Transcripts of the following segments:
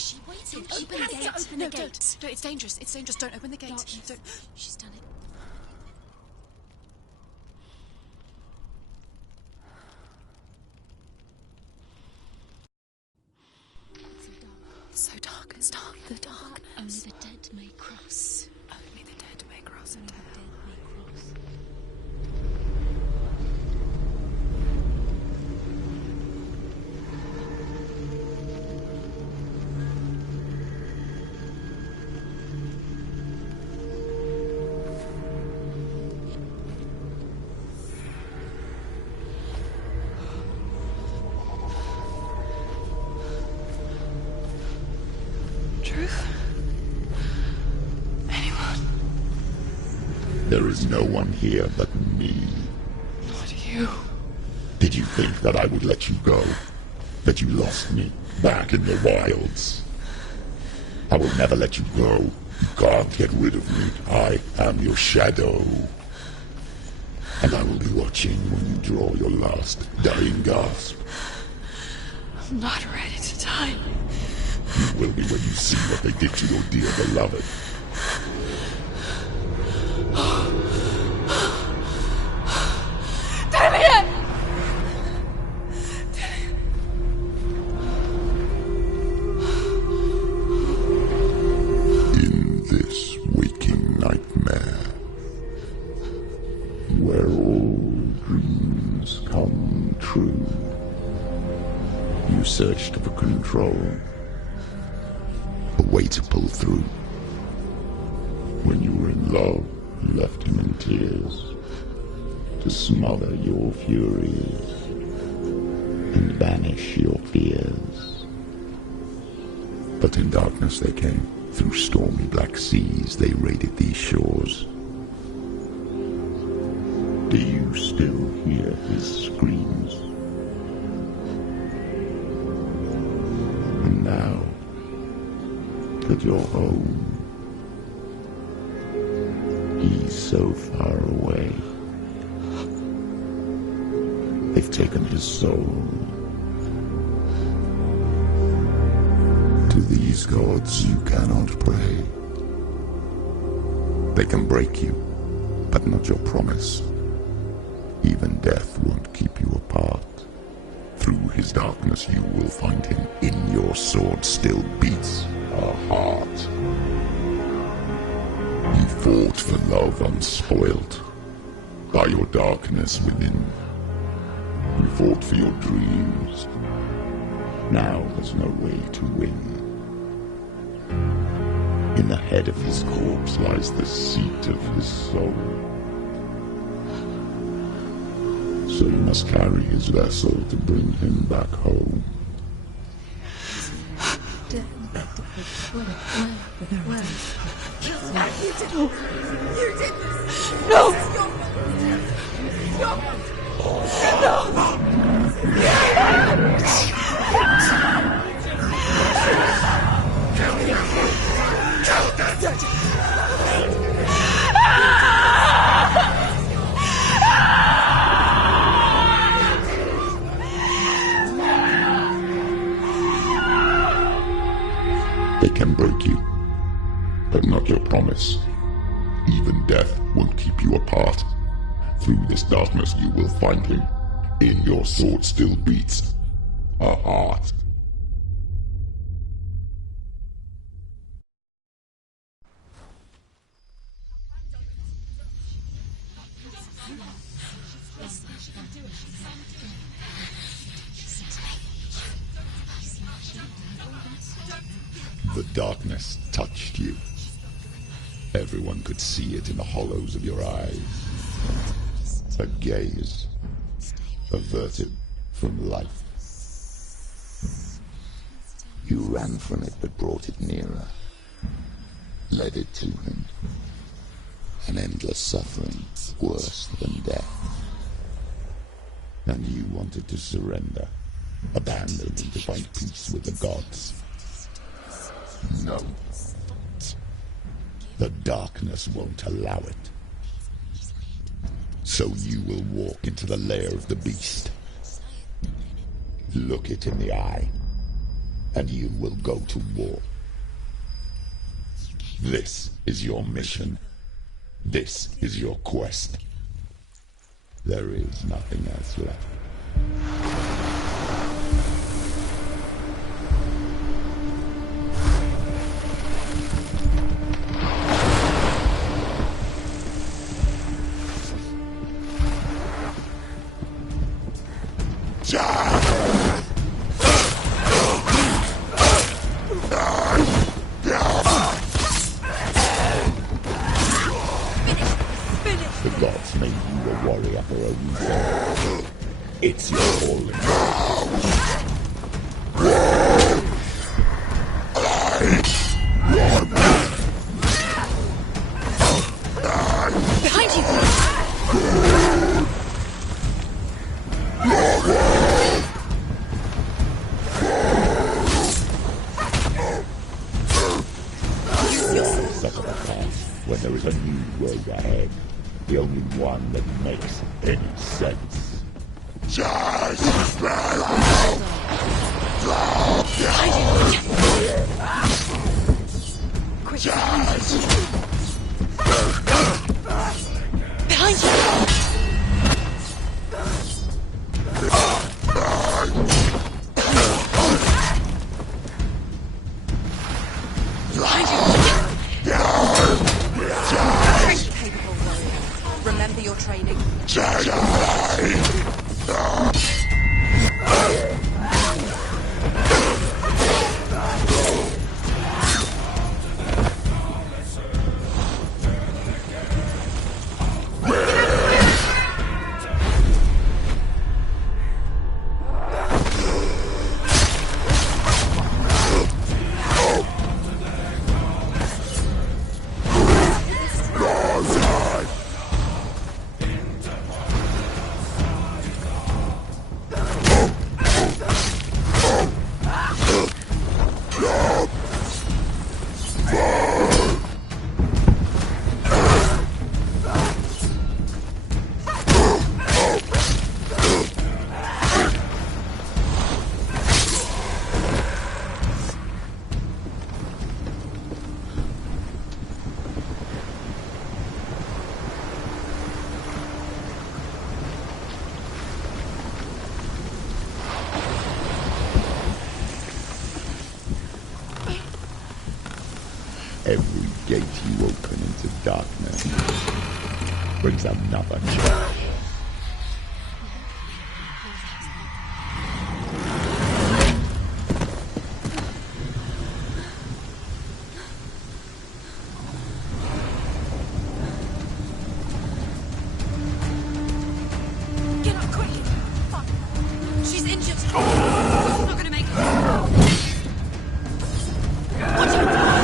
She waited. Open the gate. Open the gate. No, it's dangerous. It's dangerous. Don't open the gate. Don't. She's done it. So dark. It's dark. The darkness. Only the dead may cross. Only the dead may cross. Only the dead may cross. There is no one here but me. Not you. Did you think that I would let you go? That you lost me back in the wilds? I will never let you go. You can't get rid of me. I am your shadow. And I will be watching when you draw your last dying gasp. I'm not ready to die. You will be when you see what they did to your dear beloved. In this waking nightmare, where all dreams come true, you searched for control, a way to pull through. When you were in love, you left him in tears, to smother your furies and banish your fears. But in darkness they came, through stormy black seas they raided these shores. Do you still hear his screams? And now that you're home, he's so far away. They've taken his soul. To these gods you cannot pray. They can break you, but not your promise. Even death won't keep you apart. Through his darkness you will find him. In your sword still beats a heart. You fought for love unspoilt by your darkness within. You fought for your dreams. Now there's no way to win. In the head of his corpse lies the seat of his soul. So you must carry his vessel to bring him back home. You did this! No! They can break you, but not your promise. Even death won't keep you apart. Through this darkness you will find him. In your sword still beats a heart. The darkness touched you. Everyone could see it in the hollows of your eyes. A gaze averted from life. You ran from it but brought it nearer. Led it to him. An endless suffering, worse than death. And you wanted to surrender, abandon and to find peace with the gods. No. The darkness won't allow it. So you will walk into the lair of the beast. Look it in the eye. and you will go to war. This is your mission. This is your quest. There is nothing else left. The gods made you a warrior for a reason. It's your calling. Behind you! When there is a new road ahead, the only one that makes any sense. Quick, behind you! Remember your training. Every gate you open into darkness brings another charge. Get up quickly! Fuck! She's injured! She's not gonna make it! Watch out!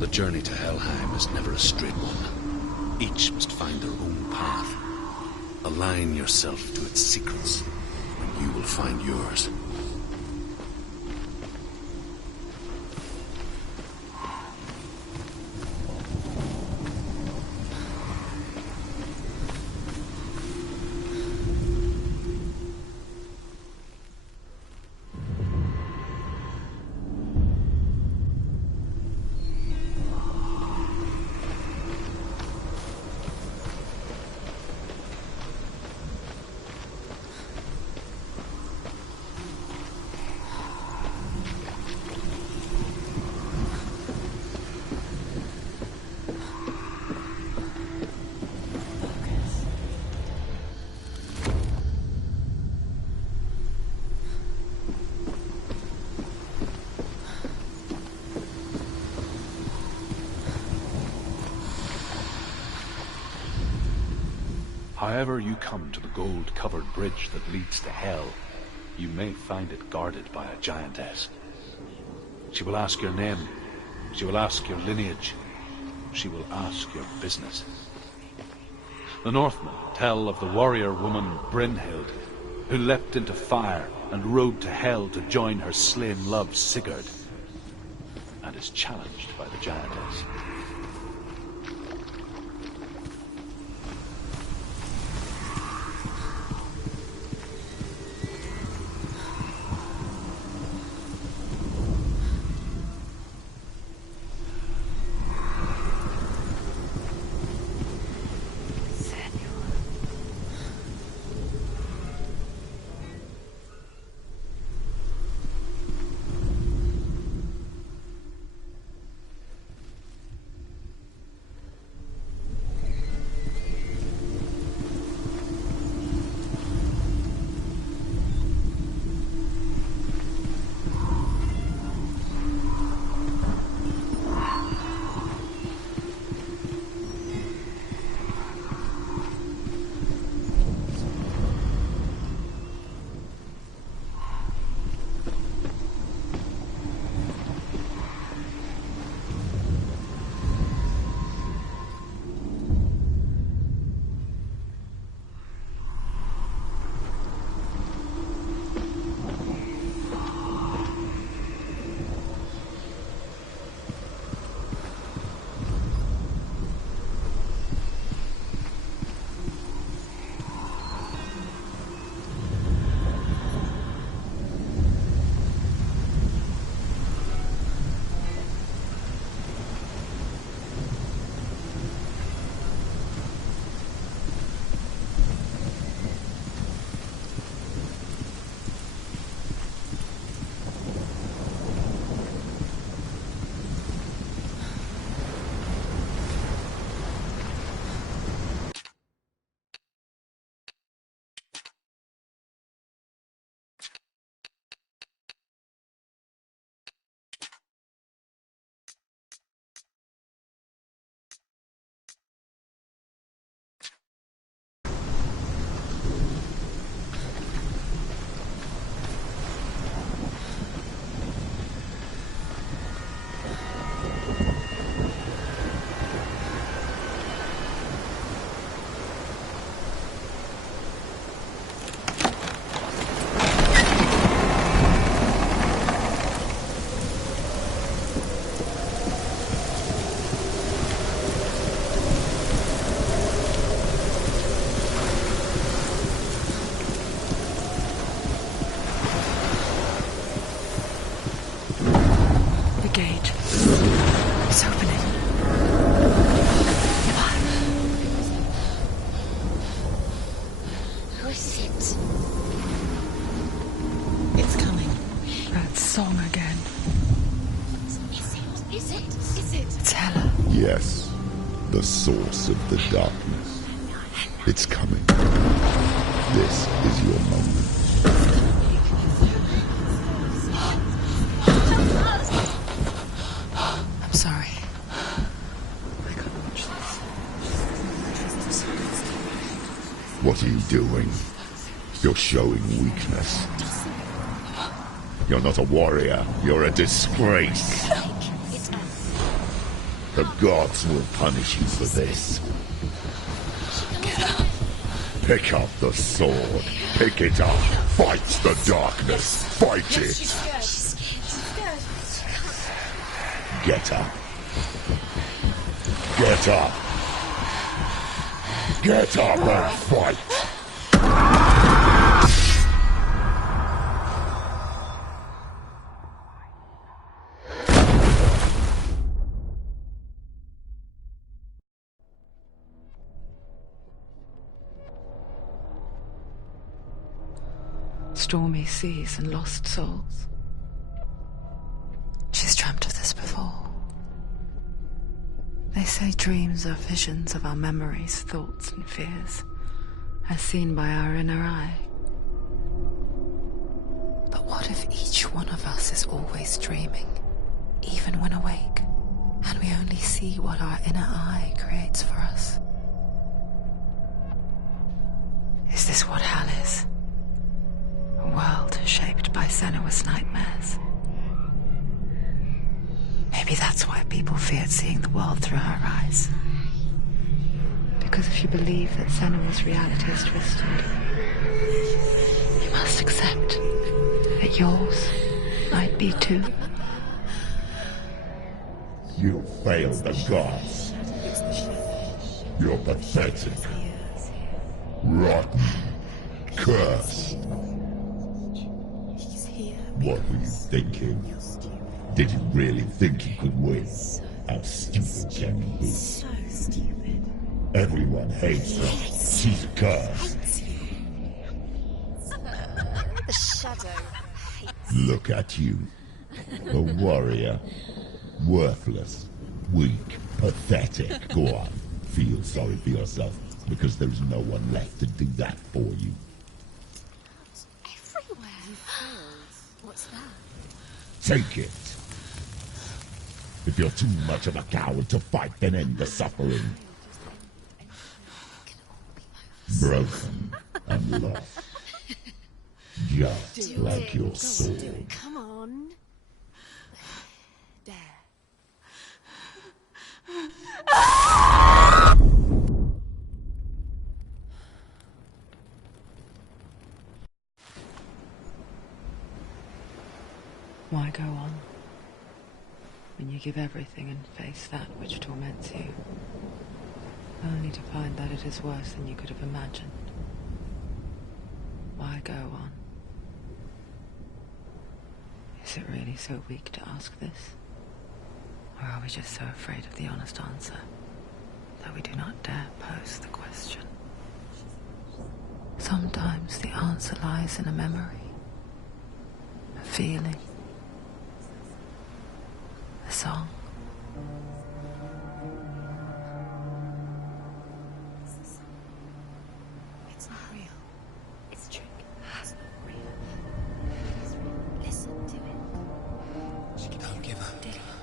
The journey to Helheim is never a straight one. Each must find their own path. Align yourself to its secrets, and you will find yours. However you come to the gold-covered bridge that leads to Hell, you may find it guarded by a giantess. She will ask your name, she will ask your lineage, she will ask your business. The Northmen tell of the warrior woman Brynhild, who leapt into fire and rode to Hell to join her slain love Sigurd, and is challenged by the giantess. song again. Is it? It's Hela. Yes, the source of the darkness. It's coming. This is your moment. I'm sorry. I can't watch this. What are you doing? You're showing weakness. You're not a warrior. You're a disgrace. The gods will punish you for this. Pick up the sword. Pick it up. Fight the darkness. Fight it. Get up. Get up. Get up and fight. Stormy seas and lost souls. She's dreamt of this before. They say dreams are visions of our memories, thoughts and fears, as seen by our inner eye. But what if each one of us is always dreaming, even when awake, and we only see what our inner eye creates for us? Is this what hell is? A world shaped by Senua's nightmares. Maybe that's why people feared seeing the world through her eyes. Because if you believe that Senua's reality is twisted, you must accept that yours might be too. You failed the gods. You're pathetic. Rotten. Cursed. What were you thinking? Did you really think you could win? How stupid can you be? So stupid. Everyone hates her. She's cursed. The shadow hates. Look at you. A warrior. Worthless. Weak. Pathetic. Go on. Feel sorry for yourself, because there's no one left to do that for you. Everywhere. What's that? Take it. If you're too much of a coward to fight, then end the suffering. Broken and lost. Just like your soul. Come on. There. Why go on when you give everything and face that which torments you, only to find that it is worse than you could have imagined? Why go on? Is it really so weak to ask this? Or are we just so afraid of the honest answer that we do not dare pose the question? Sometimes the answer lies in a memory, a feeling, a song. It's not real. It's a trick. It's not real. It's real. Listen to it. Don't give up. Dillian.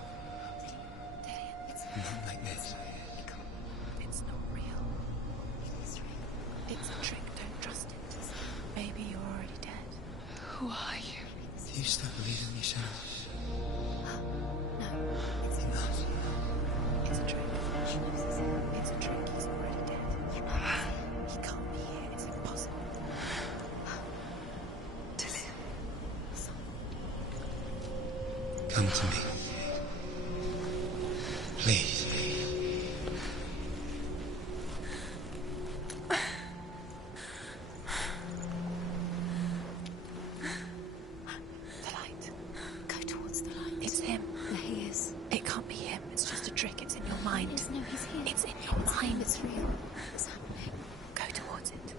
It's Not like this. It's not real. It's real. It's a trick. Don't trust it. Maybe you're already dead. Who are you? Do you still believe in yourself? No. It's not. It's a trick. It's a trick. He's already dead. He can't be here. It's impossible. Dillian. Come to me. Please. The light. Go towards the light. It's him. There he is. It can't be him. It's just a trick. It's in your mind. No, he's here. It's in your mind. It's real. It's happening. Go towards it.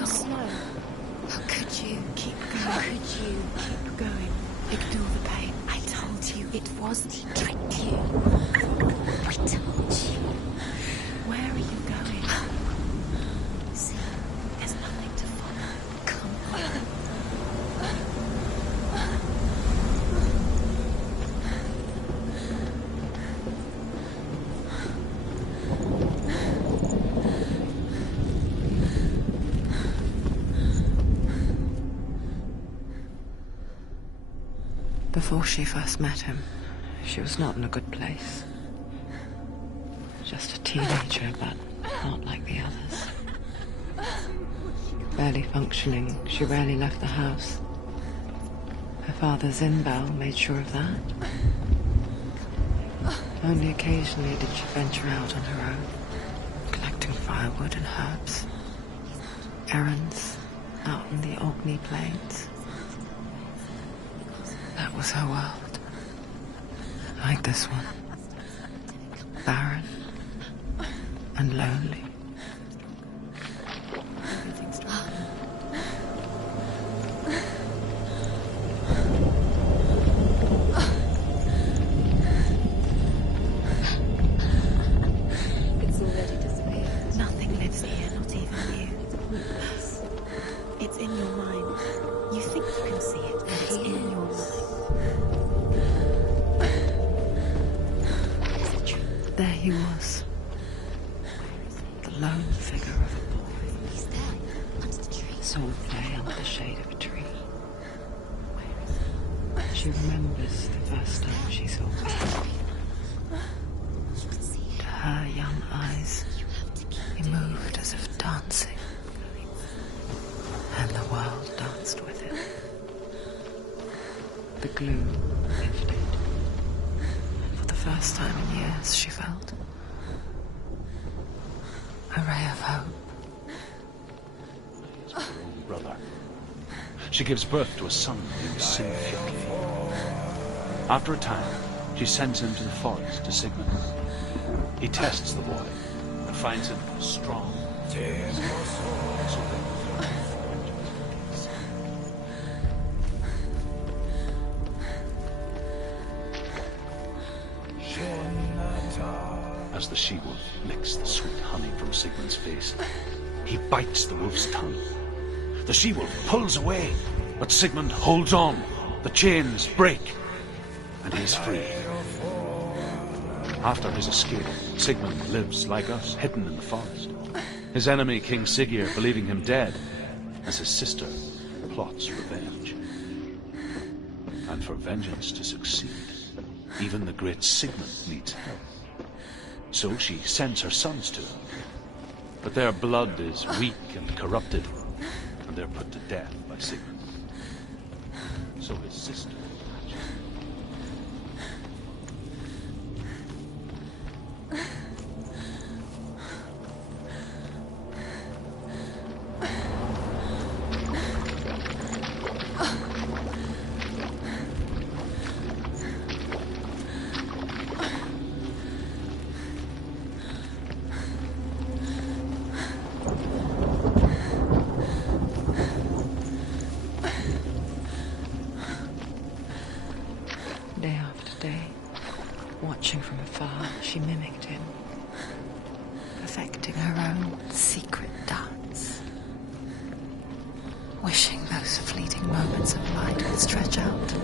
Go slow. How could you? Keep going. How could you? Keep going. Ignore the pain. I told you it wasn't. He tricked you. I told you. Where are you going? See, there's nothing to follow. Come on. Before she first met him, she was not in a good place. Just a teenager, but not like the others. Barely functioning, she rarely left the house. Her father's in-bell made sure of that. Only occasionally did she venture out on her own, collecting firewood and herbs. Errands out in the Orkney plains. That was her world. Like this one. Barren and lonely. It's already disappeared. Nothing lives here, not even you. It's in your mind. You think you can see it, but it's in your mind. There he was. The lone figure of a boy. He's there, under the tree. Saw play under the shade of a tree. She remembers the first time she saw him. To her young eyes, he moved as if dancing. And the world danced with him. The glue lifted. For the first time in years, she felt a ray of hope. Her own brother. She gives birth to a son named Sinfiotli. After a time, she sends him to the forest to Sigmund. He tests the boy and finds him strong. So they as the she-wolf licks the sweet honey from Sigmund's face, he bites the wolf's tongue. The she-wolf pulls away, but Sigmund holds on. The chains break, and he is free. After his escape, Sigmund lives like us, hidden in the forest. His enemy, King Siggeir, believing him dead, as his sister plots revenge. And for vengeance to succeed, even the great Sigmund needs help. So she sends her sons to him. But their blood is weak and corrupted, and they're put to death by Sigmund. So his sister... Day after day, watching from afar, she mimicked him, perfecting her own secret dance, wishing those fleeting moments of light would stretch out to